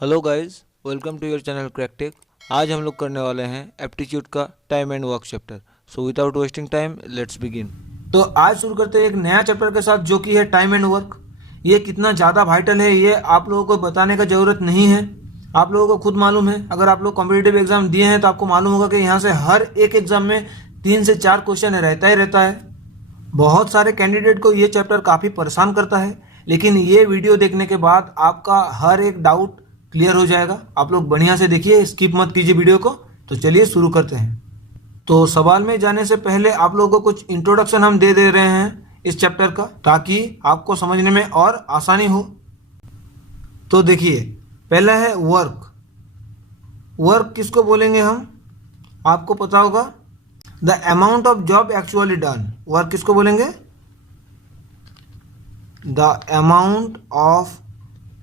Hello guys, welcome to your channel CrackTech. आज हम लोग करने वाले हैं एप्टीट्यूड का time and work chapter. So without wasting time let's begin. तो आज शुरू करते हैं एक नया चैप्टर के साथ जो कि है टाइम एंड वर्क। ये कितना ज़्यादा वाइटल है ये आप लोगों को बताने का ज़रूरत नहीं है, आप लोगों को खुद मालूम है। अगर आप लोग कॉम्पिटिटिव एग्जाम दिए हैं तो आपको मालूम होगा कि यहाँ से हर एक एग्जाम में 3 से 4 क्वेश्चन रहता ही रहता है। बहुत सारे कैंडिडेट को ये चैप्टर काफ़ी परेशान करता है, लेकिन ये वीडियो देखने के बाद आपका हर एक डाउट क्लियर हो जाएगा। आप लोग बढ़िया से देखिए, स्किप मत कीजिए वीडियो को। तो चलिए शुरू करते हैं। तो सवाल में जाने से पहले आप लोगों को कुछ इंट्रोडक्शन हम दे दे रहे हैं इस चैप्टर का, ताकि आपको समझने में और आसानी हो। तो देखिए, पहला है वर्क। वर्क किसको बोलेंगे हम, आपको पता होगा, the amount of job actually done. Work किसको बोलेंगे, the amount of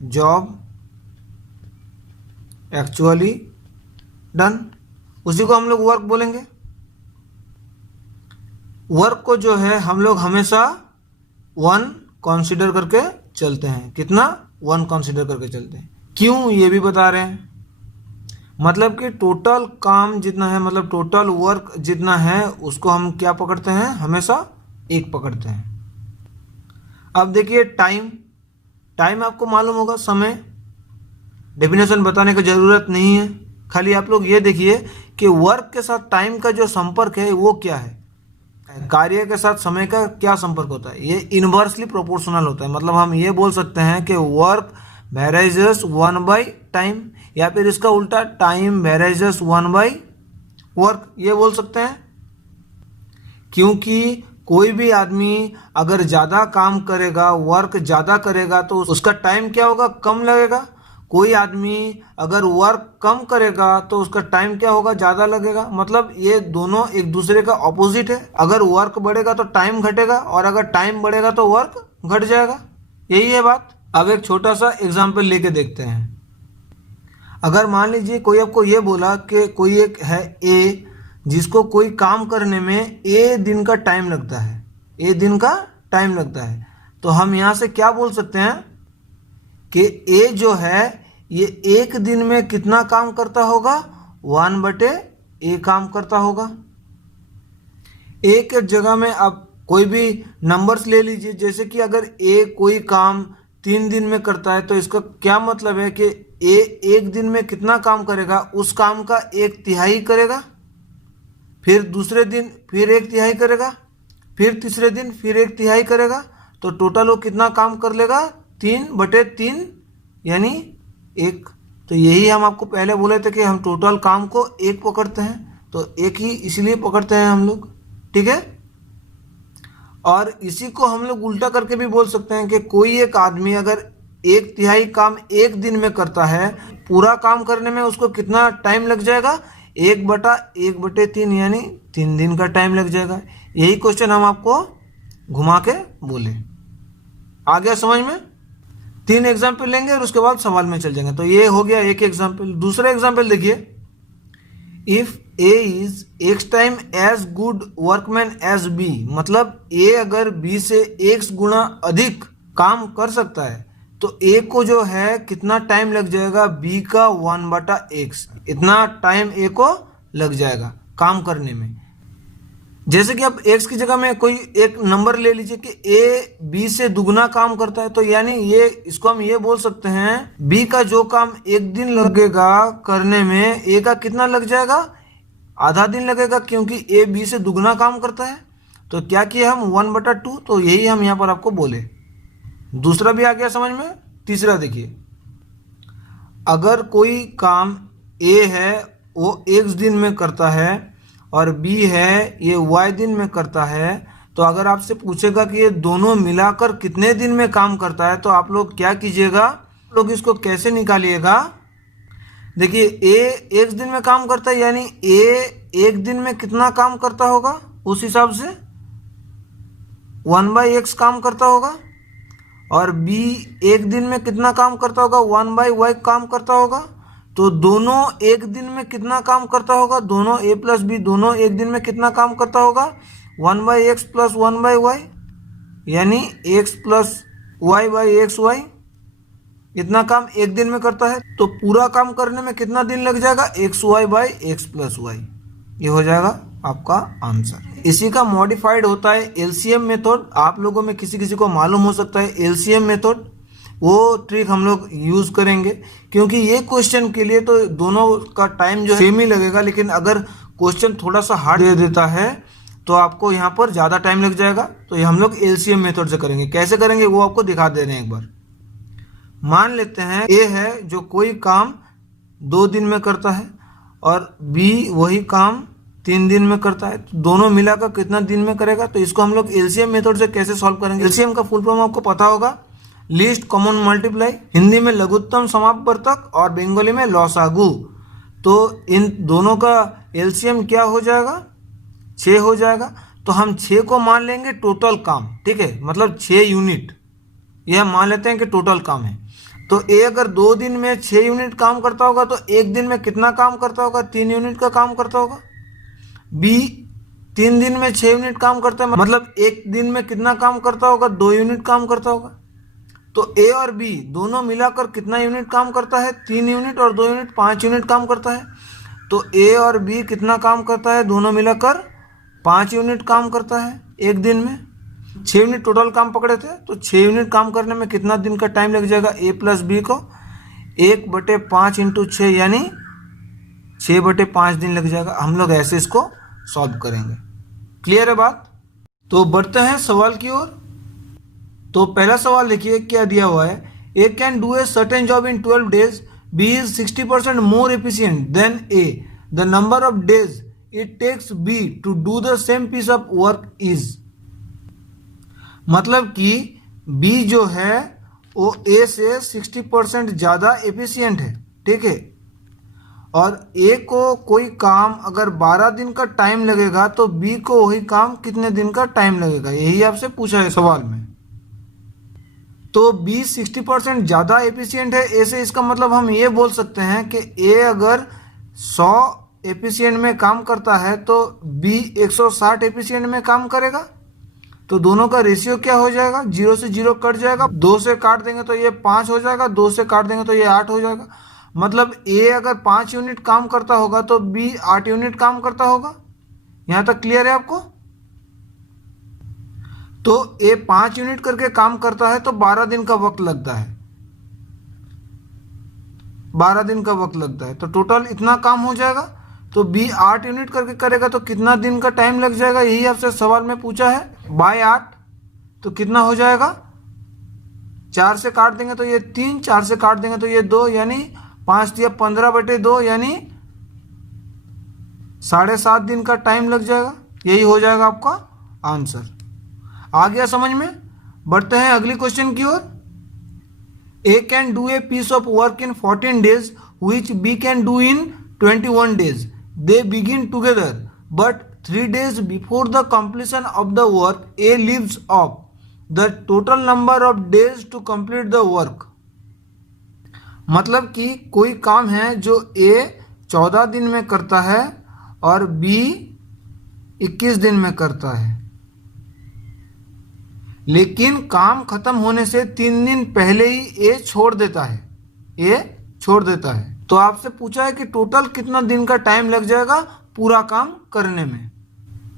job actually done, उसी को हम लोग वर्क बोलेंगे। वर्क को जो है हम लोग हमेशा 1 कंसीडर करके चलते हैं। कितना, 1 कंसीडर करके चलते हैं। क्यों, ये भी बता रहे हैं। मतलब कि टोटल काम जितना है, मतलब टोटल वर्क जितना है, उसको हम क्या पकड़ते हैं, हमेशा 1 पकड़ते हैं। अब देखिए टाइम। टाइम आपको मालूम होगा, समय। डेफिनेशन बताने की ज़रूरत नहीं है, खाली आप लोग ये देखिए कि वर्क के साथ टाइम का जो संपर्क है वो क्या है। कार्य के साथ समय का क्या संपर्क होता है, ये इनवर्सली प्रोपोर्शनल होता है। मतलब हम ये बोल सकते हैं कि वर्क वेराइजेस 1/टाइम, या फिर इसका उल्टा, टाइम वेराइजेस 1/वर्क, ये बोल सकते हैं। क्योंकि कोई भी आदमी अगर ज़्यादा काम करेगा, वर्क ज़्यादा करेगा, तो उसका टाइम क्या होगा, कम लगेगा। कोई आदमी अगर वर्क कम करेगा तो उसका टाइम क्या होगा, ज़्यादा लगेगा। मतलब ये दोनों एक दूसरे का ऑपोजिट है। अगर वर्क बढ़ेगा तो टाइम घटेगा, और अगर टाइम बढ़ेगा तो वर्क घट जाएगा। यही है बात। अब एक छोटा सा एग्जाम्पल लेके देखते हैं। अगर मान लीजिए कोई आपको ये बोला कि कोई एक है ए, जिसको कोई काम करने में ए दिन का टाइम लगता है, ए दिन का टाइम लगता है, तो हम यहाँ से क्या बोल सकते हैं कि ए जो है ये एक दिन में कितना काम करता होगा, 1/ए काम करता होगा। ए के जगह में आप कोई भी नंबर्स ले लीजिए। जैसे कि अगर ए कोई काम 3 दिन में करता है, तो इसका क्या मतलब है कि ए एक दिन में कितना काम करेगा, उस काम का 1/3 करेगा, फिर दूसरे दिन फिर 1/3 करेगा, फिर तीसरे दिन फिर 1/3 करेगा। तो टोटल वो कितना काम कर लेगा, 3/3 यानी 1। तो यही हम आपको पहले बोले थे कि हम टोटल काम को 1 पकड़ते हैं, तो 1 ही इसलिए पकड़ते हैं हम लोग, ठीक है। और इसी को हम लोग उल्टा करके भी बोल सकते हैं कि कोई एक आदमी अगर 1/3 काम एक दिन में करता है, पूरा काम करने में उसको कितना टाइम लग जाएगा, 1/1/3 यानी 3 दिन का टाइम लग जाएगा। यही क्वेश्चन हम आपको घुमा के बोले। आ गया समझ में। 3 एग्जाम्पल लेंगे और उसके बाद सवाल में चल जाएंगे। तो ये हो गया एक एग्जाम्पल। दूसरा एग्जाम्पल देखिए, if A is X time as good workman as B. मतलब ए अगर बी से x गुना अधिक काम कर सकता है, तो ए को जो है कितना टाइम लग जाएगा, बी का 1/x, इतना टाइम ए को लग जाएगा काम करने में। जैसे कि अब x की जगह में कोई एक नंबर ले लीजिए कि a b से दुगना काम करता है, तो यानी ये इसको हम ये बोल सकते हैं, b का जो काम एक दिन लगेगा करने में, a का कितना लग जाएगा, आधा दिन लगेगा, क्योंकि a b से दुगना काम करता है। तो क्या किया हम, 1/2। तो यही हम यहाँ पर आपको बोले। दूसरा भी आ गया समझ में। तीसरा देखिए, अगर कोई काम a है वो x दिन में करता है, और B है ये Y दिन में करता है, तो अगर आपसे पूछेगा कि ये दोनों मिलाकर कितने दिन में काम करता है, तो आप लोग क्या कीजिएगा, आप लोग इसको कैसे निकालिएगा। देखिए A एक दिन में काम करता है, यानी A एक दिन में कितना काम करता होगा, उस हिसाब से 1/x काम करता होगा। और B एक दिन में कितना काम करता होगा, 1/y काम करता होगा। तो दोनों एक दिन में कितना काम करता होगा, दोनों a प्लस बी दोनों एक दिन में कितना काम करता होगा, 1/x प्लस 1/y, यानी x प्लस y/xy। इतना काम एक दिन में करता है, तो पूरा काम करने में कितना दिन लग जाएगा, X Y by X plus Y. ये हो जाएगा आपका आंसर। इसी का मॉडिफाइड होता है एलसीएम मेथड। आप लोगों में किसी किसी को मालूम हो सकता है एलसीएम मेथड, वो ट्रिक हम लोग यूज करेंगे, क्योंकि ये क्वेश्चन के लिए तो दोनों का टाइम जो है सेम ही लगेगा, लेकिन अगर क्वेश्चन थोड़ा सा हार्ड दे देता है तो आपको यहाँ पर ज़्यादा टाइम लग जाएगा। तो ये हम लोग एलसीएम मेथड से करेंगे। कैसे करेंगे वो आपको दिखा दे रहे हैं एक बार। मान लेते हैं ए है जो कोई काम 2 दिन में करता है और बी वही काम 3 दिन में करता है, तो दोनों मिलाकर कितना दिन में करेगा। तो इसको हम लोग एलसीएम मेथड से कैसे सॉल्व करेंगे। एलसीएम का फुल फॉर्म आपको पता होगा, लीस्ट कॉमन मल्टीप्लाई, हिंदी में लघुत्तम समापवर्तक और बंगाली में लसागु। तो इन दोनों का एलसीएम क्या हो जाएगा, 6 हो जाएगा। तो हम 6 को मान लेंगे टोटल काम, ठीक है, मतलब 6 यूनिट, यह मान लेते हैं कि टोटल काम है। तो ए अगर 2 दिन में 6 यूनिट काम करता होगा तो एक दिन में कितना काम करता होगा, 3 यूनिट का काम करता होगा। बी 3 दिन में 6 यूनिट काम करता है, मतलब एक दिन में कितना काम करता होगा, 2 यूनिट काम करता होगा। तो ए और बी दोनों मिलाकर कितना यूनिट काम करता है, 3 यूनिट और 2 यूनिट 5 यूनिट काम करता है। तो ए और बी कितना काम करता है, दोनों मिलाकर 5 यूनिट काम करता है एक दिन में। 6 यूनिट टोटल काम पकड़े थे, तो 6 यूनिट काम करने में कितना दिन का टाइम लग जाएगा, ए प्लस बी को 1/5 × 6 यानी 6/5 दिन लग जाएगा। हम लोग ऐसे इसको सॉल्व करेंगे। क्लियर है बात। तो बढ़ते हैं सवाल की ओर। तो पहला सवाल देखिए क्या दिया हुआ है, A can do a certain job in 12 days, B is 60% more efficient than A, the number of days it takes B to do the same piece of work is. मतलब कि बी जो है वो ए से 60% ज़्यादा एफिशिएंट है, ठीक है, और ए को कोई काम अगर 12 दिन का टाइम लगेगा तो बी को वही काम कितने दिन का टाइम लगेगा, यही आपसे पूछा है सवाल में। तो बी 60% ज़्यादा एफिशिएंट है ए से, इसका मतलब हम ये बोल सकते हैं कि ए अगर 100 एफिशिएंट में काम करता है तो बी 160 एफिशिएंट में काम करेगा। तो दोनों का रेशियो क्या हो जाएगा, 0 से 0 कट जाएगा, 2 से काट देंगे तो ये 5 हो जाएगा, 2 से काट देंगे तो ये 8 हो जाएगा। मतलब ए अगर 5 यूनिट काम करता होगा तो बी 8 यूनिट काम करता होगा। यहाँ तक क्लियर है आपको। तो ए 5 यूनिट करके काम करता है तो 12 दिन का वक्त लगता है, 12 दिन का वक्त लगता है, तो टोटल इतना काम हो जाएगा। तो बी 8 यूनिट करके करेगा तो कितना दिन का टाइम लग जाएगा, यही आपसे सवाल में पूछा है। बाय 8 तो कितना हो जाएगा, 4 से काट देंगे तो ये 3, 4 से काट देंगे तो ये 2, यानी 5 या 15/2 यानी 7.5 दिन का टाइम लग जाएगा। यही हो जाएगा आपका आंसर। आ गया समझ में। बढ़ते हैं अगली क्वेश्चन की ओर। A can do a piece of work in 14 days which B can do in 21 days. They begin together, but 3 days before the completion of the work, A leaves off the total number of days to complete the work. मतलब कि कोई काम है जो A 14 दिन में करता है और B 21 दिन में करता है, लेकिन काम खत्म होने से 3 दिन पहले ही ए छोड़ देता है, ए छोड़ देता है। तो आपसे पूछा है कि टोटल कितना दिन का टाइम लग जाएगा पूरा काम करने में।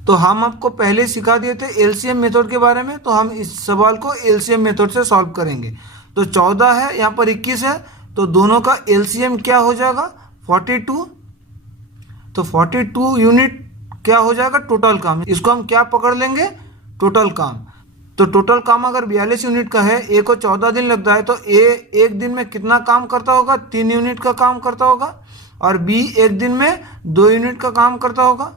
तो हम आपको पहले सिखा दिए थे एलसीएम मेथड के बारे में, तो हम इस सवाल को एलसीएम मेथड से सॉल्व करेंगे। तो 14 है, यहाँ पर 21 है, तो दोनों का एलसीएम क्या हो जाएगा, 42। तो 42 यूनिट क्या हो जाएगा, टोटल काम। इसको हम क्या पकड़ लेंगे, टोटल काम। तो टोटल काम अगर 42 यूनिट का है, ए को 14 दिन लगता है, तो ए एक दिन में कितना काम करता होगा, 3 यूनिट का काम करता होगा, और बी एक दिन में 2 यूनिट का काम करता होगा।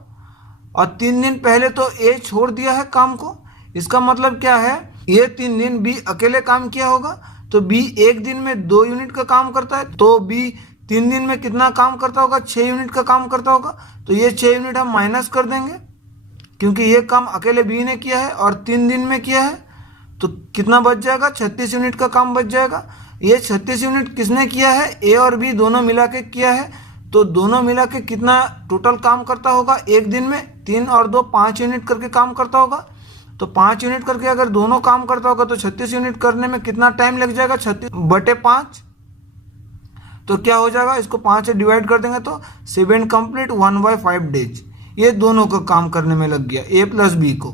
और 3 दिन पहले तो ए छोड़ दिया है काम को, इसका मतलब क्या है, ये 3 दिन बी अकेले काम किया होगा। तो बी एक दिन में 2 यूनिट का काम करता है, तो बी 3 दिन में कितना काम करता होगा, 6 यूनिट का काम करता होगा। तो ये 6 यूनिट हम माइनस कर देंगे, क्योंकि ये काम अकेले बी ने किया है और 3 दिन में किया है। तो कितना बच जाएगा, 36 यूनिट का काम बच जाएगा। ये 36 यूनिट किसने किया है, ए और बी दोनों मिला के किया है। तो दोनों मिला के कितना टोटल काम करता होगा एक दिन में, 3 और 2 5 यूनिट करके काम करता होगा। तो 5 यूनिट करके अगर दोनों काम करता होगा तो 36 यूनिट करने में कितना टाइम लग जाएगा, 36/5, तो क्या हो जाएगा, इसको 5 से डिवाइड कर देंगे तो 7 कंप्लीट 1/5 डेज। ये दोनों को काम करने में लग गया, ए प्लस बी को।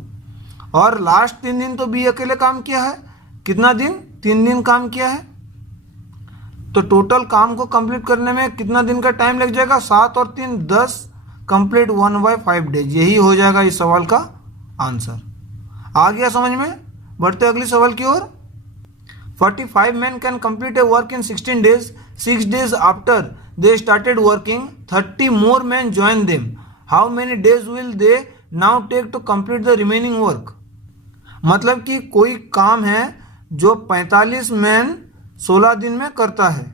और लास्ट 3 दिन तो बी अकेले काम किया है। कितना दिन? 3 दिन काम किया है। तो टोटल काम को कंप्लीट करने में कितना दिन का टाइम लग जाएगा? 7 और 3 10 कंप्लीट 1/5 डेज। यही हो जाएगा इस सवाल का आंसर। आ गया समझ में? बढ़ते अगले सवाल की ओर। 45 men can complete a work in 16 days. 6 days after they started working, 30 more men joined them. How many days will they now take to complete the remaining work? मतलब कि कोई काम है जो 45 मैन 16 दिन में करता है।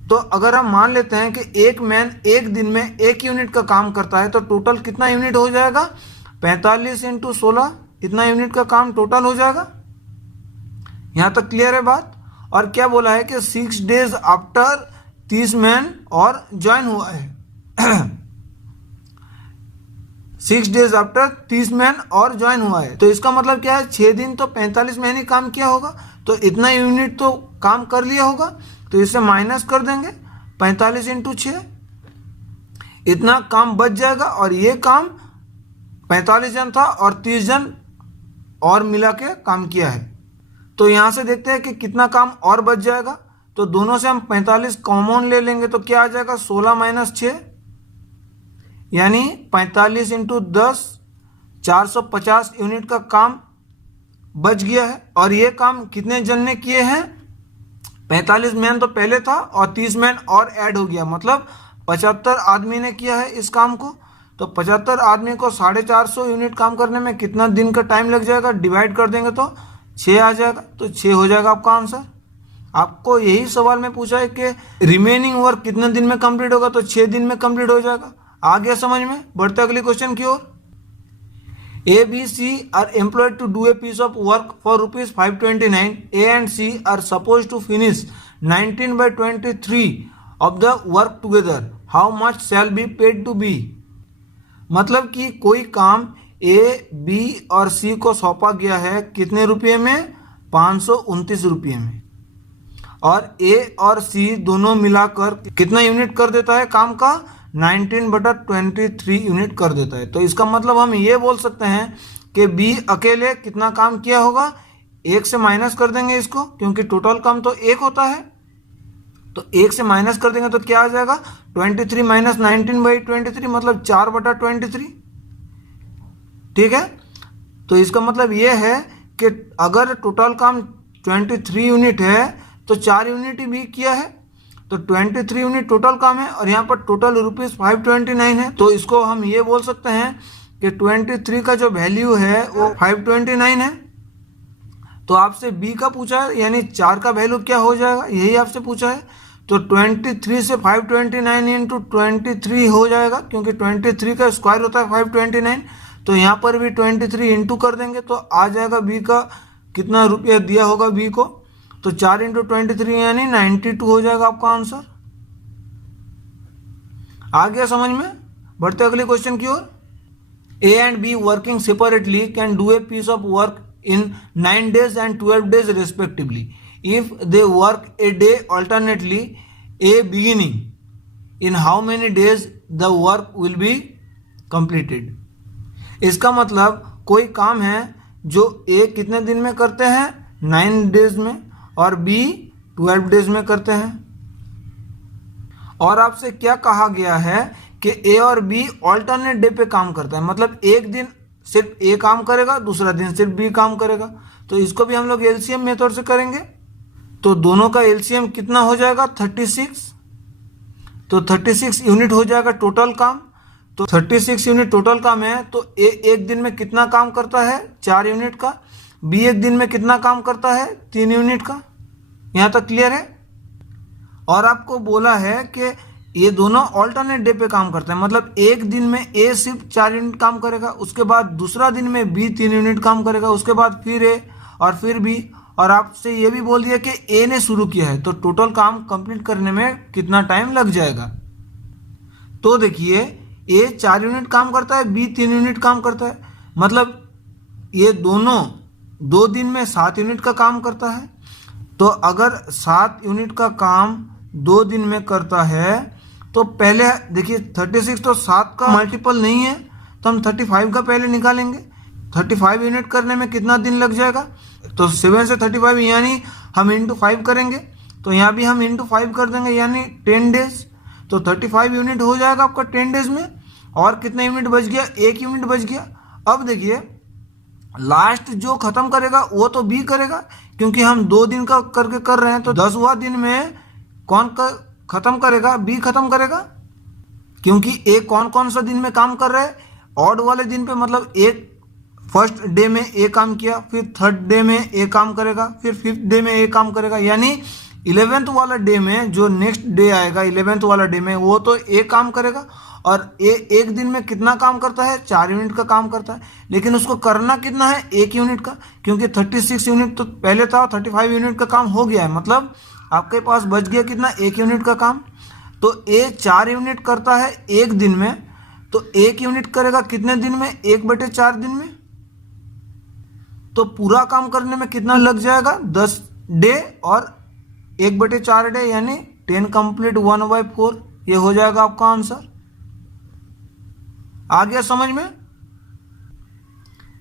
तो अगर हम मान लेते हैं कि एक मैन एक दिन में 1 यूनिट का काम करता है, तो टोटल कितना यूनिट हो जाएगा? 45 × 16, इतना यूनिट का काम टोटल हो जाएगा। यहाँ तक क्लियर है बात? और क्या बोला है कि 6 डेज आफ्टर 30 मैन और ज्वाइन हुआ है। 6 डेज आफ्टर 30 मैन और ज्वाइन हुआ है, तो इसका मतलब क्या है? 6 दिन तो 45 मैन ही काम किया होगा, तो इतना यूनिट तो काम कर लिया होगा। तो इससे माइनस कर देंगे 45 × 6, इतना काम बच जाएगा। और ये काम 45 जन था और 30 जन और मिला के काम किया है। तो यहाँ से देखते हैं कि कितना काम और बच जाएगा। तो दोनों से हम 45 कॉमन ले लेंगे तो क्या आ जाएगा? 16 - 6 यानी 45 × 10 450 यूनिट का काम बच गया है। और ये काम कितने जन ने किए हैं? 45 मैन तो पहले था और 30 मैन और ऐड हो गया, मतलब 75 आदमी ने किया है इस काम को। तो 75 आदमी को 450 यूनिट काम करने में कितना दिन का टाइम लग जाएगा? डिवाइड कर देंगे तो 6 आ जाएगा। तो 6 हो जाएगा आपका आंसर। आपको यही सवाल में पूछा है कि रिमेनिंग वर्क कितने दिन में कंप्लीट होगा, तो 6 दिन में कंप्लीट हो जाएगा। आ गया समझ में? बढ़ते अगले क्वेश्चन की ओर। A, B, C are employed to do a piece of work for rupees 529. A and C are supposed to finish 19/23 of the work together. How much shall be paid to B? मतलब कि कोई काम A, B और C को सौंपा गया है कितने रुपये में? 529 रुपये में। और A और C दोनों मिलाकर कितना यूनिट कर देता है काम का? 19/23 यूनिट कर देता है। तो इसका मतलब हम ये बोल सकते हैं कि B अकेले कितना काम किया होगा? 1 से माइनस कर देंगे इसको, क्योंकि टोटल काम तो 1 होता है। तो 1 से माइनस कर देंगे तो क्या आ जाएगा? 23 - 19/23 मतलब 4/23। ठीक है। तो इसका मतलब ये है कि अगर टोटल काम 23 यूनिट है तो 4 यूनिट ही भी किया है। तो 23 यूनिट टोटल काम है और यहाँ पर टोटल रुपीज़ 529 है। तो इसको हम ये बोल सकते हैं कि 23 का जो वैल्यू है वो 529 है। तो आपसे B का पूछा है, यानी 4 का वैल्यू क्या हो जाएगा, यही आपसे पूछा है। तो 23 से 529 × 23 हो जाएगा, क्योंकि 23 का स्क्वायर होता है 529। तो यहाँ पर भी 23 इंटू कर देंगे तो आ जाएगा B का कितना रुपया दिया होगा B को। तो 4 × 23 यानी 92 हो जाएगा आपका आंसर। आ गया समझ में? बढ़ते अगले क्वेश्चन की ओर। A and B working separately can do a piece of work in 9 days and 12 days respectively. If they work a day alternately, A beginning, in how many days the work will be completed? इसका मतलब कोई काम है जो A कितने दिन में करते हैं? 9 डेज में, और B 12 डेज में करते हैं। और आपसे क्या कहा गया है कि A और B ऑल्टरनेट डे पे काम करता है, मतलब एक दिन सिर्फ A काम करेगा, दूसरा दिन सिर्फ B काम करेगा। तो इसको भी हम लोग LCM मेथड से करेंगे। तो दोनों का LCM कितना हो जाएगा? 36। तो 36 यूनिट हो जाएगा टोटल काम। तो 36 यूनिट टोटल काम है, तो A एक दिन में कितना काम करता है? 4 यूनिट का। B एक दिन में कितना काम करता है? 3 यूनिट का। यहाँ तक क्लियर है? और आपको बोला है कि ये दोनों ऑल्टरनेट डे पे काम करते हैं, मतलब एक दिन में A सिर्फ 4 यूनिट काम करेगा, उसके बाद दूसरा दिन में B 3 यूनिट काम करेगा, उसके बाद फिर A और फिर B। और आपसे ये भी बोल दिया कि A ने शुरू किया है, तो टोटल काम कंप्लीट करने में कितना टाइम लग जाएगा। तो देखिए A 4 यूनिट काम करता है, B 3 यूनिट काम करता है, मतलब ये दोनों 2 दिन में 7 यूनिट का काम करता है। तो अगर 7 यूनिट का काम 2 दिन में करता है तो पहले देखिए 36 तो 7 का मल्टीपल नहीं है, तो हम 35 का पहले निकालेंगे। 35 यूनिट करने में कितना दिन लग जाएगा, तो 7 से 35 यानी हम इंटू 5 करेंगे, तो यहाँ भी हम इंटू 5 कर देंगे यानी 10 डेज। तो 35 यूनिट हो जाएगा आपका 10 डेज में। और कितना यूनिट बच गया, 1 यूनिट बच गया। अब देखिए लास्ट जो खत्म करेगा वो तो बी करेगा, क्योंकि हम 2 दिन का करके कर रहे हैं, तो 10वां दिन में कौन खत्म करेगा, बी खत्म करेगा, क्योंकि ए कौन कौन सा दिन में काम कर रहा है, ऑड वाले दिन पे। मतलब एक फर्स्ट डे में ए काम किया, फिर थर्ड डे में ए काम करेगा, फिर 5th डे में ए काम करेगा, यानी 11th वाला डे में जो नेक्स्ट डे आएगा 11th वाला डे में वो तो ए काम करेगा। और ए एक दिन में कितना काम करता है, 4 यूनिट का काम करता है, लेकिन उसको करना कितना है, 1 यूनिट का, क्योंकि 36 यूनिट तो पहले था, 35 यूनिट का काम हो गया है, मतलब आपके पास बच गया कितना, 1 यूनिट का काम। तो ए 4 यूनिट करता है 1 दिन में, तो 1 यूनिट करेगा कितने दिन में, 1/4 दिन में। तो पूरा काम करने में कितना लग जाएगा, 10 डे और 1/4 डे यानी 10 कंप्लीट 1/4। ये हो जाएगा आपका आंसर। आ गया समझ में।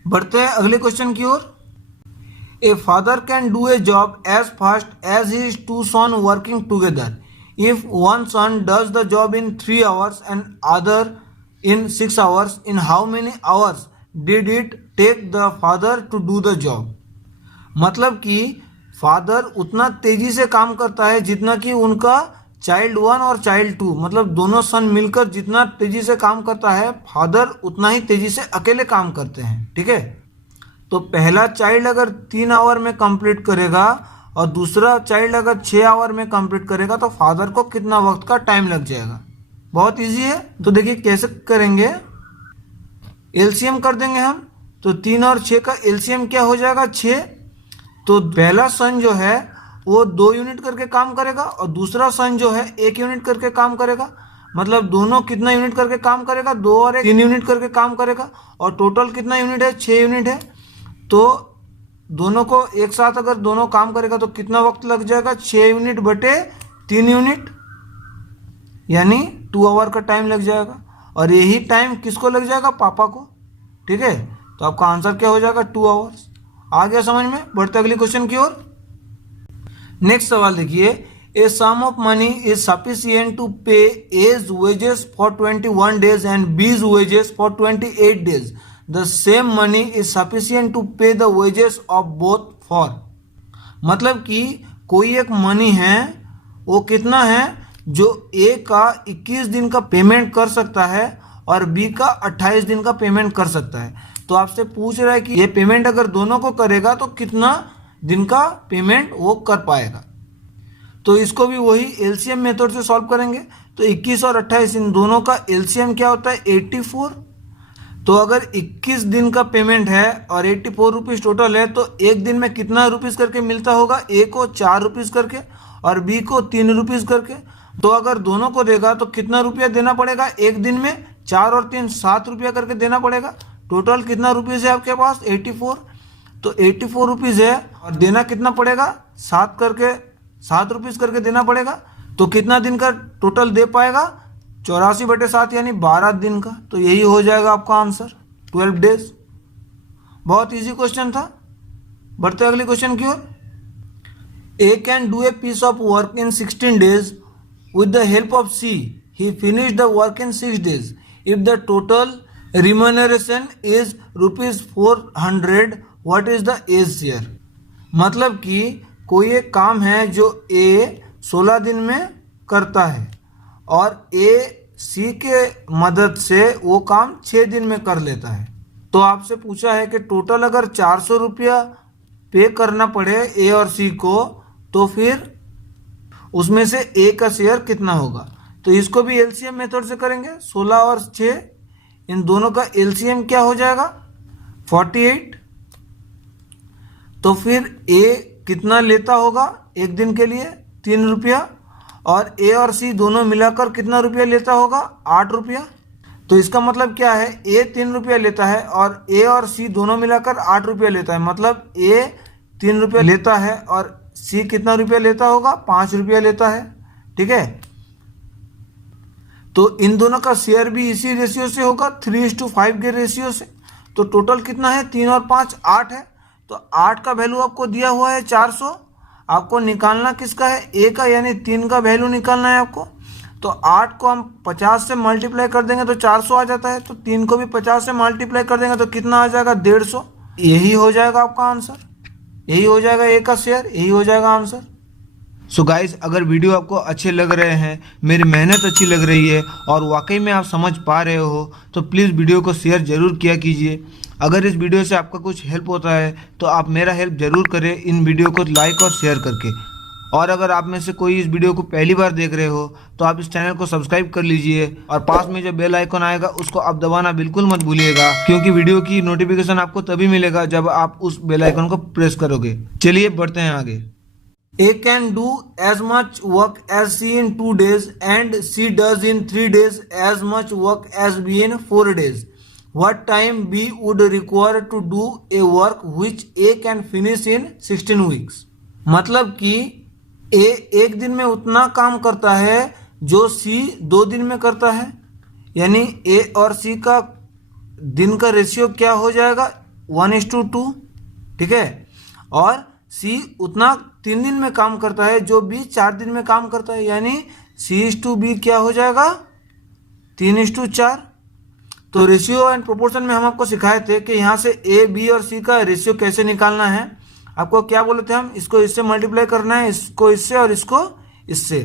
बढ़ते हैं अगले क्वेश्चन की ओर। A father can do a job as fast as his 2 son working together. If one son does the job in 3 hours and other in 6 hours, in how many hours did it take the father to do the job? मतलब कि father उतना तेजी से काम करता है जितना कि उनका चाइल्ड 1 और चाइल्ड 2, मतलब दोनों सन मिलकर जितना तेजी से काम करता है, फादर उतना ही तेजी से अकेले काम करते हैं। ठीक है, तो पहला चाइल्ड अगर 3 आवर में कंप्लीट करेगा और दूसरा चाइल्ड अगर 6 आवर में कंप्लीट करेगा, तो फादर को कितना वक्त का टाइम लग जाएगा। बहुत इजी है। तो देखिए कैसे करेंगे, एलसीएम कर देंगे हम। तो 3 और 6 का एलसीएम क्या हो जाएगा, 6। तो पहला सन जो है वो 2 यूनिट करके काम करेगा और दूसरा सन जो है 1 यूनिट करके काम करेगा। मतलब दोनों कितना यूनिट करके काम करेगा, 2 और 1 3 यूनिट करके काम करेगा। और टोटल कितना यूनिट है, 6 यूनिट है। तो दोनों को एक साथ अगर दोनों काम करेगा तो कितना वक्त लग जाएगा, 6 यूनिट बटे 3 यूनिट यानी 2 आवर का टाइम लग जाएगा। और यही टाइम किसको लग जाएगा, पापा को। ठीक है, तो आपका आंसर क्या हो जाएगा, 2 आवर्स। आ गया समझ में। बढ़ते अगले क्वेश्चन की ओर। नेक्स्ट सवाल देखिए, a sum of money is sufficient to pay A's wages for 21 days and B's wages for 28 days. The same money is sufficient to pay the wages of both for. मतलब कि कोई एक money है, वो कितना है, जो ए का 21 दिन का पेमेंट कर सकता है और बी का 28 दिन का पेमेंट कर सकता है। तो आपसे पूछ रहा है कि ये पेमेंट अगर दोनों को करेगा तो कितना दिन का पेमेंट वो कर पाएगा। तो इसको भी वही एलसीएम मेथड से सॉल्व करेंगे। तो 21 और 28 इन दोनों का एलसीएम क्या होता है, 84। तो अगर 21 दिन का पेमेंट है और 84 रुपीज़ टोटल है, तो एक दिन में कितना रुपीज़ करके मिलता होगा, ए को 4 रुपीज़ करके और बी को 3 रुपीज़ करके। तो अगर दोनों को देगा तो कितना रुपया देना पड़ेगा, एक दिन में 4 और 3 7 रुपया करके देना पड़ेगा। टोटल कितना रुपीज़ है आपके पास, 84। तो 84 रुपीज़ है और देना कितना पड़ेगा, 7 रुपीज़ करके देना पड़ेगा। तो कितना दिन का टोटल दे पाएगा, 84/7 यानी 12 दिन का। तो यही हो जाएगा आपका आंसर, 12 डेज। बहुत इजी क्वेश्चन था। बढ़ते अगले क्वेश्चन की ओर। A can do a piece of work in 16 days with the help of C. He finished the work in 6 days. If the total remuneration is ₹400, what is the A's share? मतलब कि कोई एक काम है जो A 16 दिन में करता है और A C के मदद से वो काम 6 दिन में कर लेता है। तो आपसे पूछा है कि टोटल अगर 400 रुपया पे करना पड़े A और C को, तो फिर उसमें से ए का शेयर कितना होगा। तो इसको भी एलसीएम मेथड से करेंगे। 16 और 6 इन दोनों का एलसीएम क्या हो जाएगा, 48। तो फिर ए कितना लेता होगा एक दिन के लिए, 3 रुपया। और ए और सी दोनों मिलाकर कितना रुपया लेता होगा, 8 रुपया। तो इसका मतलब क्या है, ए 3 रुपया लेता है और ए और सी दोनों मिलाकर 8 रुपया लेता है। मतलब ए 3 रुपया लेता है और सी कितना रुपया लेता होगा, 5 रुपया लेता है। ठीक है। तो इन दोनों का शेयर भी इसी रेशियो से होगा, 3:5 के रेशियो से। तो टोटल कितना है, 3 और 5 8 है। तो 8 का वैल्यू आपको दिया हुआ है 400। आपको निकालना किसका है, ए का, यानी 3 का वैल्यू निकालना है आपको। तो 8 को हम 50 से मल्टीप्लाई कर देंगे तो 400 आ जाता है। तो 3 को भी 50 से मल्टीप्लाई कर देंगे तो कितना आ जाएगा, 150। यही हो जाएगा आपका आंसर, यही हो जाएगा ए का शेयर, यही हो जाएगा आंसर। सो गाइस, अगर वीडियो आपको अच्छे लग रहे हैं, मेरी मेहनत अच्छी लग रही है और वाकई में आप समझ पा रहे हो, तो प्लीज़ वीडियो को शेयर ज़रूर किया कीजिए। अगर इस वीडियो से आपका कुछ हेल्प होता है तो आप मेरा हेल्प ज़रूर करें इन वीडियो को लाइक और शेयर करके। और अगर आप में से कोई इस वीडियो को पहली बार देख रहे हो तो आप इस चैनल को सब्सक्राइब कर लीजिए और पास में जो बेल आइकन आएगा उसको आप दबाना बिल्कुल मत भूलिएगा, क्योंकि वीडियो की नोटिफिकेशन आपको तभी मिलेगा जब आप उस बेल आइकन को प्रेस करोगे। चलिए बढ़ते हैं आगे। A can do as much work as C in 2 days and C does in 3 days as much work as B in 4 days. What time B would require to do a work which A can finish in 16 weeks? मतलब कि A एक दिन में उतना काम करता है जो C 2 दिन में करता है, यानी A और C का दिन का रेशियो क्या हो जाएगा, 1:2, ठीक है। और C उतना 3 दिन में काम करता है जो B 4 दिन में काम करता है, यानी C/B क्या हो जाएगा, 3:4। तो रेशियो एंड प्रोपोर्शन में हम आपको सिखाए थे कि यहाँ से A, B और C का रेशियो कैसे निकालना है। आपको क्या बोले थे हम, इसको इससे मल्टीप्लाई करना है, इसको इससे और इसको इससे।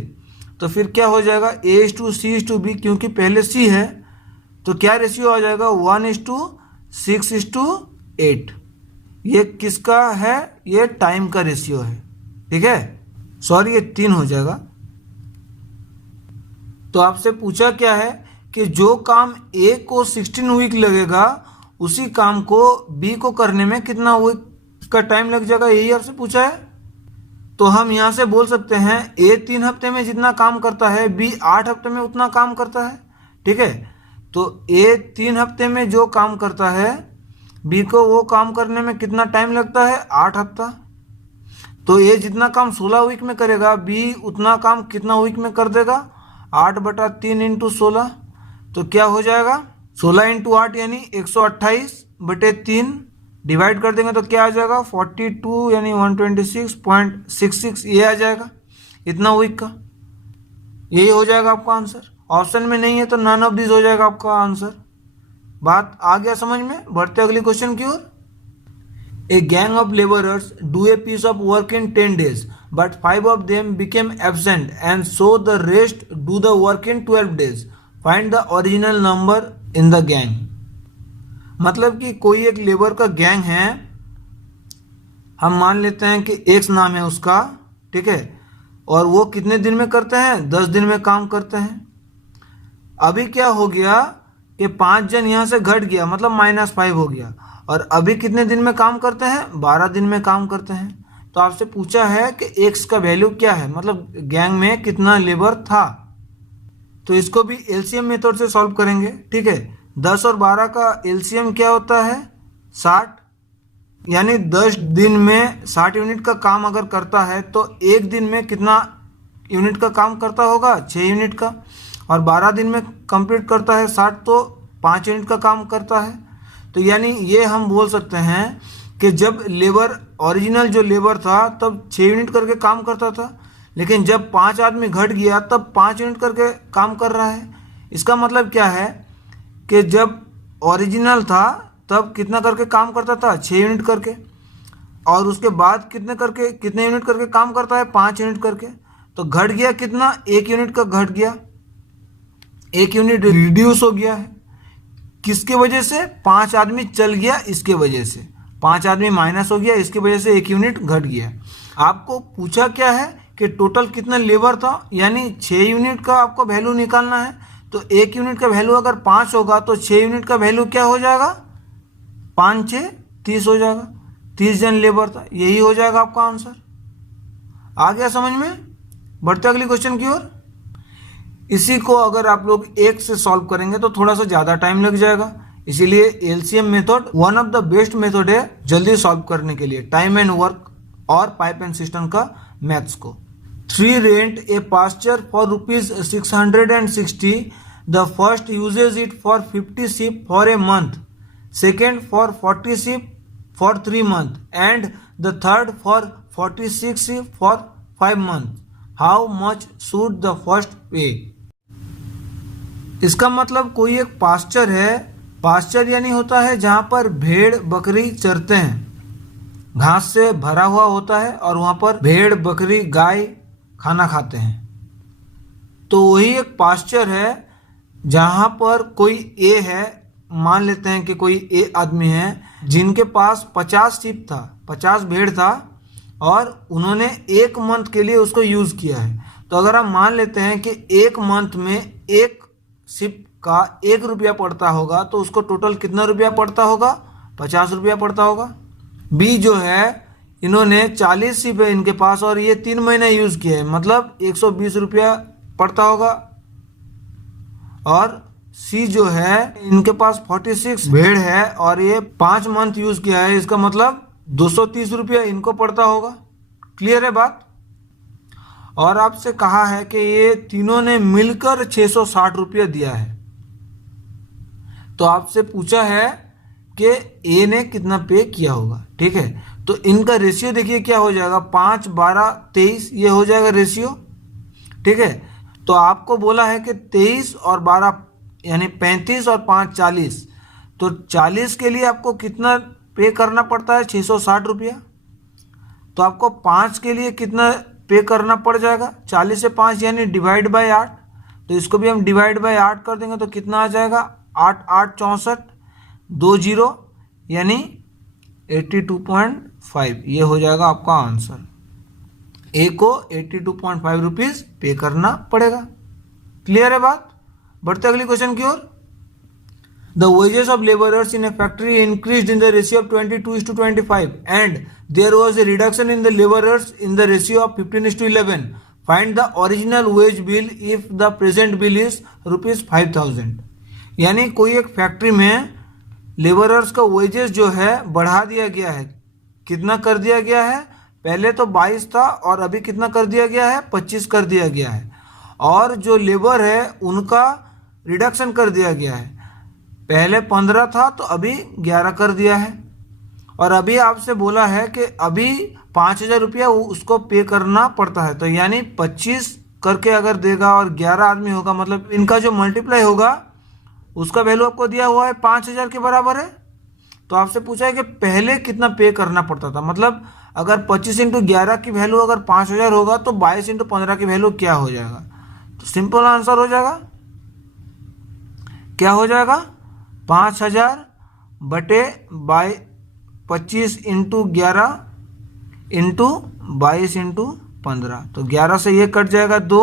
तो फिर क्या हो जाएगा, A/C/B, क्योंकि पहले C है तो क्या रेशियो आ जाएगा, 1:6:8। ये किसका है, ये टाइम का रेशियो है, ठीक है। सॉरी, ये 3 हो जाएगा। तो आपसे पूछा क्या है कि जो काम A को 16 वीक लगेगा उसी काम को B को करने में कितना वीक का टाइम लग जाएगा, यही आपसे पूछा है। तो हम यहाँ से बोल सकते हैं A 3 हफ्ते में जितना काम करता है B 8 हफ्ते में उतना काम करता है, ठीक है। तो A 3 हफ्ते में जो काम करता है B को वो काम करने में कितना टाइम लगता है, 8 हफ्ता। तो A जितना काम 16 वीक में करेगा B उतना काम कितना वीक में कर देगा, 8/3 × 16। तो क्या हो जाएगा, 16 × 8 यानी 128/3, डिवाइड कर देंगे तो क्या आ जाएगा, 42 यानी 126.66, ये आ जाएगा इतना वीक का। यही हो जाएगा आपका आंसर। ऑप्शन में नहीं है तो नन ऑफ दिस हो जाएगा आपका आंसर। बात आ गया समझ में। बढ़ते अगले क्वेश्चन की ओर। A gang of laborers do a piece of work in 10 days, but 5 of them became absent and so the rest do the work in 12 days. Find the original number in the gang. मतलब कि कोई एक labour का gang है, हम मान लेते हैं कि X नाम है उसका, ठीक है, और वो कितने दिन में करते हैं, 10 दिन में काम करते हैं। अभी क्या हो गया कि 5 जन यहाँ से घट गया, मतलब -5 हो गया, और अभी कितने दिन में काम करते हैं, 12 दिन में काम करते हैं। तो आपसे पूछा है कि X का वैल्यू क्या है, मतलब गैंग में कितना लेबर था। तो इसको भी LCM मेथड से सॉल्व करेंगे, ठीक है। 10 और 12 का LCM क्या होता है, 60, यानी 10 दिन में 60 यूनिट का काम अगर करता है तो एक दिन में कितना यूनिट का काम करता होगा, 6 यूनिट का। और 12 दिन में कंप्लीट करता है 60, तो 5 यूनिट का काम करता है। तो यानी ये हम बोल सकते हैं कि जब लेबर ओरिजिनल जो लेबर था तब 6 यूनिट करके काम करता था, लेकिन जब 5 आदमी घट गया तब 5 यूनिट करके काम कर रहा है। इसका मतलब क्या है कि जब ओरिजिनल था तब कितना करके काम करता था, 6 यूनिट करके, और उसके बाद कितने यूनिट करके काम करता है, 5 यूनिट करके। तो घट गया कितना, 1 यूनिट का घट गया, 1 यूनिट रिड्यूस हो गया है। किसके वजह से, 5 आदमी चल गया इसके वजह से, 5 आदमी माइनस हो गया इसकी वजह से 1 यूनिट घट गया। आपको पूछा क्या है कि टोटल कितना लेबर था, यानी 6 यूनिट का आपको वैल्यू निकालना है। तो 1 यूनिट का वैल्यू अगर 5 होगा तो 6 यूनिट का वैल्यू क्या हो जाएगा, 5 6 30 हो जाएगा। 30 जन लेबर था, यही हो जाएगा आपका आंसर। आ गया समझ में। बढ़ते अगली क्वेश्चन की ओर। इसी को अगर आप लोग 1 से सॉल्व करेंगे तो थोड़ा सा ज़्यादा टाइम लग जाएगा, इसीलिए LCM method one of the best method है जल्दी सॉल्व करने के लिए टाइम एंड वर्क और पाइप एंड सिस्टम का मैथ्स को। Three rent a pasture for rupees 660. The first uses it for 50 sheep for a month, second for 40 sheep for 3 months, and the third for 46 sheep for 5 months. How much should the first pay? इसका मतलब कोई एक pasture है, pasture यानी होता है जहाँ पर भेड़ बकरी चरते हैं, घास से भरा हुआ होता है और वहाँ पर भेड़ बकरी गाय खाना खाते हैं। तो वही एक पास्चर है जहाँ पर कोई ए है, मान लेते हैं कि कोई ए आदमी है जिनके पास 50 शीप था, 50 भेड़ था और उन्होंने 1 मंथ के लिए उसको यूज़ किया है। तो अगर हम मान लेते हैं कि 1 मंथ में एक शीप का 1 रुपया पड़ता होगा तो उसको टोटल कितना रुपया पड़ता होगा? 50 रुपया पड़ता होगा। बी जो है इन्होंने 40 शीप है इनके पास और ये 3 महीने यूज़ किए हैं, मतलब 120 रुपया पड़ता होगा। और सी जो है इनके पास 46 भेड़ है और ये 5 मंथ यूज़ किया है, इसका मतलब 230 रुपया इनको पड़ता होगा। क्लियर है बात? और आपसे कहा है कि ये तीनों ने मिलकर 660 रुपया दिया है। तो आपसे पूछा है कि ए ने कितना पे किया होगा, ठीक है। तो इनका रेशियो देखिए क्या हो जाएगा, 5, 12, 23 ये हो जाएगा रेशियो, ठीक है। तो आपको बोला है कि 23 और 12 यानी 35 और 5 40, तो 40 के लिए आपको कितना पे करना पड़ता है? 660 रुपया। तो आपको 5 के लिए कितना पे करना पड़ जाएगा? 40 से 5 यानी डिवाइड बाय 8। तो इसको भी हम डिवाइड बाय 8 कर देंगे तो कितना आ जाएगा? 8 8 64, 2 0 यानी 82.5। ये हो जाएगा आपका आंसर। ए को 82.5 रुपीज़ पे करना पड़ेगा। क्लियर है बात? बढ़ते अगली क्वेश्चन की ओर। The wages of laborers in a factory increased in the ratio of 22:25 and there was a reduction in the laborers in the ratio of 15:11. Find the original wage bill if the present bill is ₹5,000. यानी कोई एक factory में labourers का wages जो है बढ़ा दिया गया है। कितना कर दिया गया है? पहले तो 22 था और अभी कितना कर दिया गया है? 25 कर दिया गया है। और जो लेबर है उनका रिडक्शन कर दिया गया है, पहले 15 था तो अभी 11 कर दिया है। और अभी आपसे बोला है कि अभी 5,000 रुपया उसको पे करना पड़ता है। तो यानी 25 करके अगर देगा और 11 आदमी होगा, मतलब इनका जो मल्टीप्लाई होगा उसका वैल्यू आपको दिया हुआ है 5,000 के बराबर है। तो आपसे पूछा है कि पहले कितना पे करना पड़ता था, मतलब अगर 25 इंटू 11 की वैल्यू अगर 5,000 होगा तो 22 इंटू 15 की वैल्यू क्या हो जाएगा? तो सिंपल आंसर हो जाएगा, क्या हो जाएगा? 5,000 बटे 25 इंटू 11 इंटू 22 इंटू 15। तो 11 से ये कट जाएगा 2,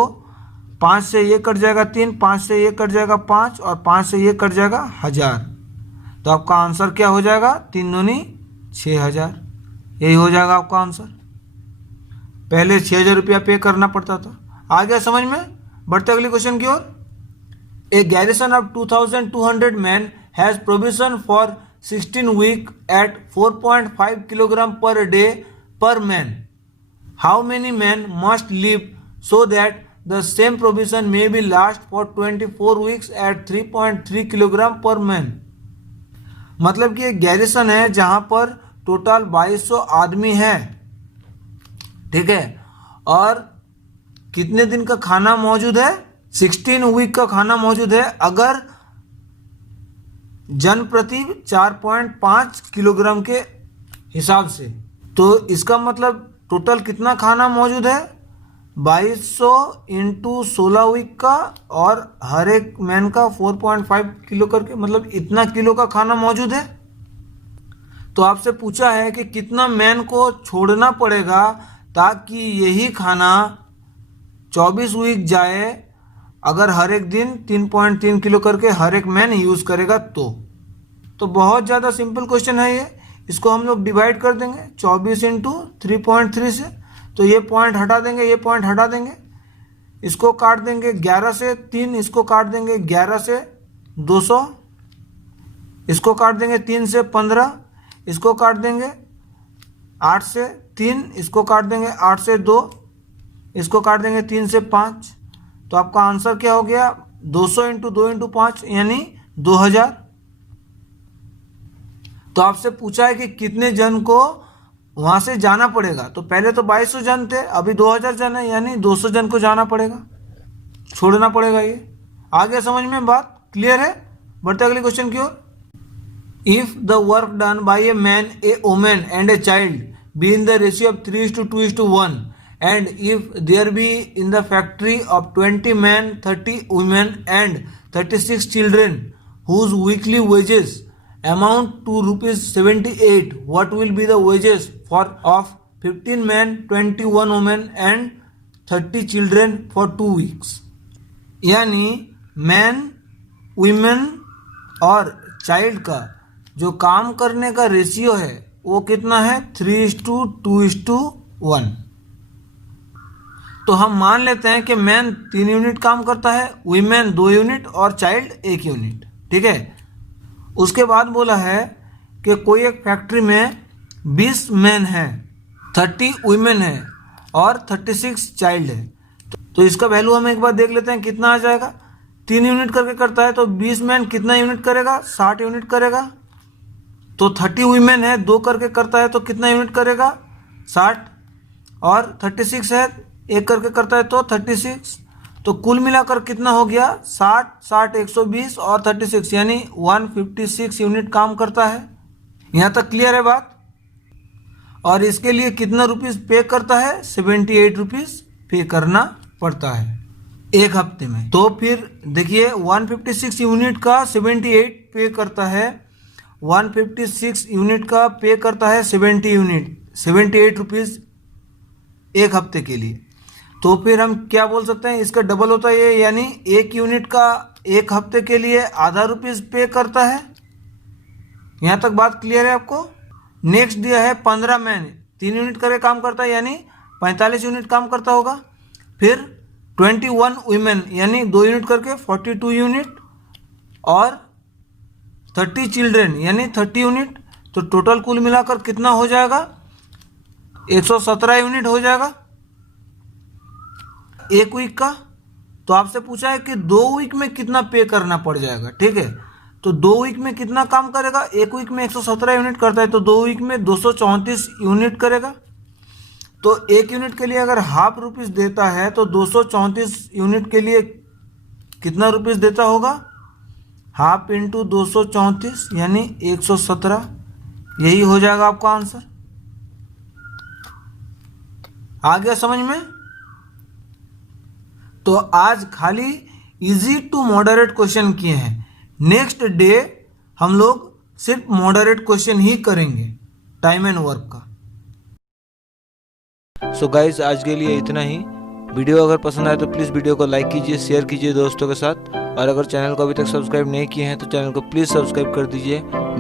5 से ये कट जाएगा 3, 5 से ये कट जाएगा 5 और 5 से ये कट जाएगा 1000। तो आपका आंसर क्या हो जाएगा? 3 दूनी 6,000। यही हो जाएगा आपका आंसर। पहले 6,000 रुपया पे करना पड़ता था। आ गया समझ में? बढ़ते अगले क्वेश्चन की ओर। A garrison of 2,200 men has provision for 16 weeks at 4.5 kilogram per day per man. How many men must live so that the same provision may be last for 24 weeks at 3.3 kilogram per man? मतलब कि एक garrison है जहां पर total 2200 आदमी है, ठीक है। और कितने दिन का खाना मौजूद है? 16 वीक का खाना मौजूद है। अगर जन प्रति 4.5 किलोग्राम के हिसाब से, तो इसका मतलब टोटल कितना खाना मौजूद है? 2200 इंटू 16 वीक का और हर एक मैन का 4.5 किलो करके, मतलब इतना किलो का खाना मौजूद है। तो आपसे पूछा है कि कितना मैन को छोड़ना पड़ेगा ताकि यही खाना 24 वीक जाए, अगर हर एक दिन 3.3 किलो करके हर एक मैन यूज़ करेगा तो बहुत ज़्यादा सिंपल क्वेश्चन है ये। इसको हम लोग डिवाइड कर देंगे 24 इंटू 3.3 से, तो ये पॉइंट हटा देंगे, ये पॉइंट हटा देंगे, इसको काट देंगे 11 से 3, इसको काट देंगे 11 से 200, इसको काट देंगे 3 से 15, इसको काट देंगे 8 से 3, इसको काट देंगे 8 से 2, इसको काट देंगे 3 से 5, तो आपका आंसर क्या हो गया 200 इंटू 2 इंटू 5 यानी 2000। तो आपसे पूछा है कि कितने जन को वहां से जाना पड़ेगा, तो पहले तो 2200 जन थे, अभी 2000 जन है यानी 200 जन को जाना पड़ेगा, छोड़ना पड़ेगा। ये आ गया समझ में, बात क्लियर है। बढ़ते अगले क्वेश्चन की ओर। If the work done by a man, a woman and a child be in the ratio of 3:2:1 and if there be in the factory of 20 men, 30 women and 36 children whose weekly wages amount to rupees 78, what will be the wages for of 15 men, 21 women and 30 children for 2 weeks। यानी man, women और child का जो काम करने का ratio है वो कितना है 3:2:1। तो हम मान लेते हैं कि मैन 3 यूनिट काम करता है, वुमेन 2 यूनिट और चाइल्ड 1 यूनिट, ठीक है। उसके बाद बोला है कि कोई एक फैक्ट्री में 20 मैन है, 30 वुमेन है और 36 चाइल्ड है। तो इसका वैल्यू हम एक बार देख लेते हैं कितना आ जाएगा। 3 यूनिट करके करता है तो 20 मैन कितना यूनिट करेगा 60 यूनिट करेगा। तो 30 वुमेन है 2 करके करता है तो कितना यूनिट करेगा 60, और 36 है 1 करके करता है तो 36। तो कुल मिलाकर कितना हो गया 60, 60, 120 और 36 यानी 156 यूनिट काम करता है। यहाँ तक क्लियर है बात। और इसके लिए कितना रुपीस पे करता है 78 रुपीस पे करना पड़ता है 1 हफ्ते में। तो फिर देखिए 156 यूनिट का 78 पे करता है, 156 यूनिट का पे करता है 78 रुपीस 1 हफ्ते के लिए। तो फिर हम क्या बोल सकते हैं इसका डबल होता है ये, यानी 1 यूनिट का 1 हफ्ते के लिए आधा रुपीस पे करता है। यहाँ तक बात क्लियर है आपको। नेक्स्ट दिया है 15 मैन 3 यूनिट करके काम करता है यानी 45 यूनिट काम करता होगा। फिर 21 वुमेन यानी 2 यूनिट करके 42 यूनिट और 30 चिल्ड्रेन यानी 30 यूनिट। तो टोटल कुल मिलाकर कितना हो जाएगा 117 यूनिट हो जाएगा 1 वीक का। तो आपसे पूछा है कि 2 वीक में कितना पे करना पड़ जाएगा, ठीक है। तो 2 वीक में कितना काम करेगा, 1 वीक में 117 यूनिट करता है तो 2 वीक में 234 यूनिट करेगा। तो 1 यूनिट के लिए अगर हाफ रुपीस देता है तो 234 यूनिट के लिए कितना रुपीस देता होगा, हाफ इंटू 234 यानी 117। यही हो जाएगा आपका आंसर। आ गया समझ में। तो आज खाली इजी टू मॉडरेट क्वेश्चन किए हैं। नेक्स्ट डे हम लोग सिर्फ मॉडरेट क्वेश्चन ही करेंगे टाइम एंड वर्क का। सो गाइस आज के लिए इतना ही। वीडियो अगर पसंद आए तो प्लीज़ वीडियो को लाइक कीजिए, शेयर कीजिए दोस्तों के साथ, और अगर चैनल को अभी तक सब्सक्राइब नहीं किए हैं तो चैनल को प्लीज़ सब्सक्राइब कर दीजिए।